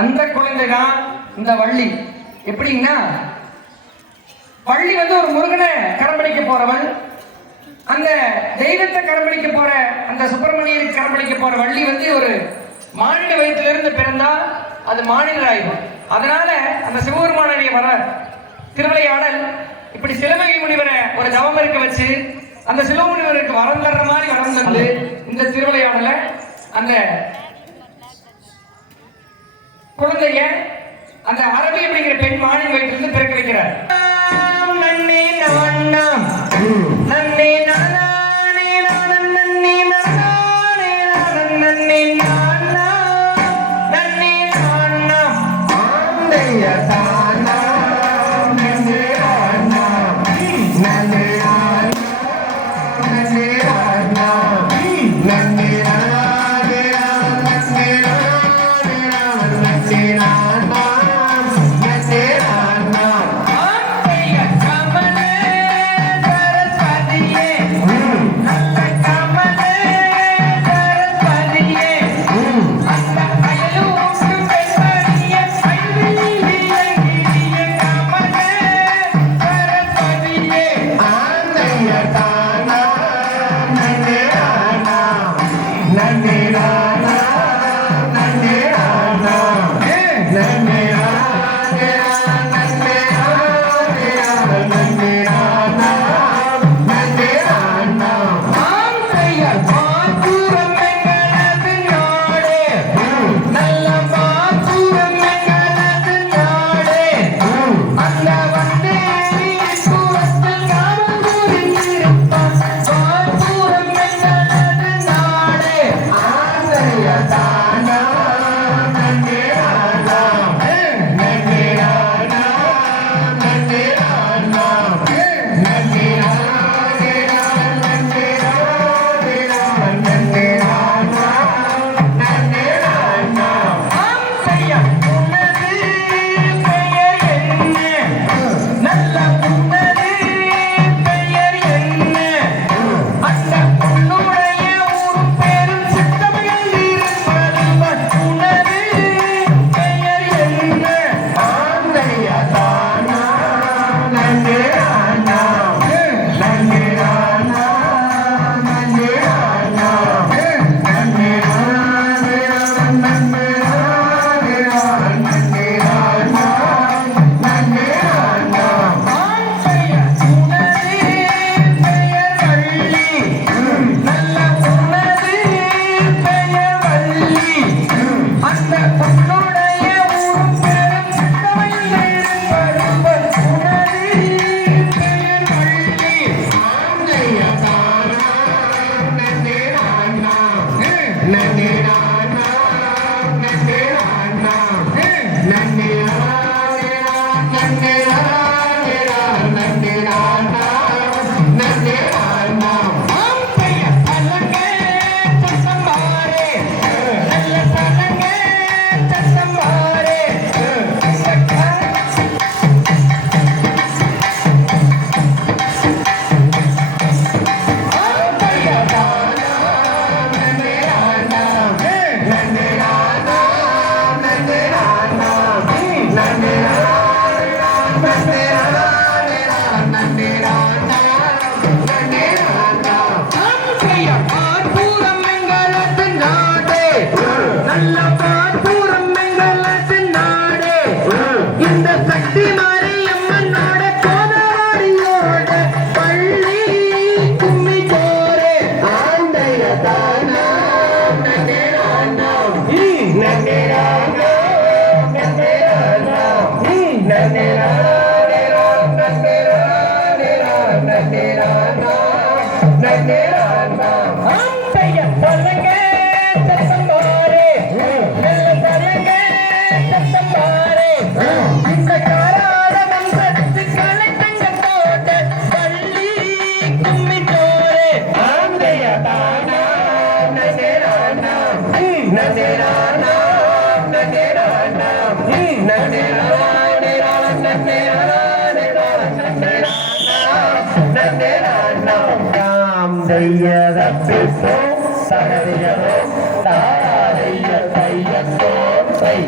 அந்த குழந்தைதான் இந்த வள்ளி. எப்படின்னா வள்ளி வந்து ஒரு முருகனை கரம்படிக்க போறவள், அந்த தெய்வத்தை கரம்படிக்க போற அந்த சுப்பிரமணியருக்கு கரம்படிக்க போற வள்ளி வந்து ஒரு மானிட வயிற்றிலிருந்து பிறந்தா அது மானிடர் ஆயிடும். அதனால அந்த சிவபெருமானுடைய வர திருவிளையாடல் இப்படி சிலம்பகை முனிவரை ஒரு தவம் இருக்க வச்சு அந்த சிவமுனிவருக்கு வரம் தர்ற மாதிரி வரம் தந்து இந்த திருவிளையாடல அந்த குழந்தைய அந்த அரபி அப்படிங்கிற பெண் மானின் வயிற்றிலிருந்து பிறக்க வைக்கிறார். நன்னே நவண்ணம் நன்னே நானே நானன் நன்னே நானே நானன் நன்னே நானா நன்னே நானம் ஆந்தைய தானா நன்னே ஆனா நன்னே ஆனா நன்னே ஆனா நன்னே நல்ல பாற்பூரம் எங்களத்தின் நாடே இந்த சக்தி மாரியம்மனோட கோதாவரியோட பள்ளி கும்மி சோரே ஆந்தைய தானா நன்னேரானா நன்னேரானா நன்னேரானா நன்னேரானா நன்னேரானா நன்னேரானா ஆந்தைய சொல்லுங்க இந்த காராட வம்சத்து கலைத்தங்க போட்ட பள்ளி கும்மி சோரே ஆந்தைய தானா நன்னேரானா நன்னேரானா நன்னேரானா நன்னேரானா தையதோ தகதையதோ தாரைய தையத்தோ தை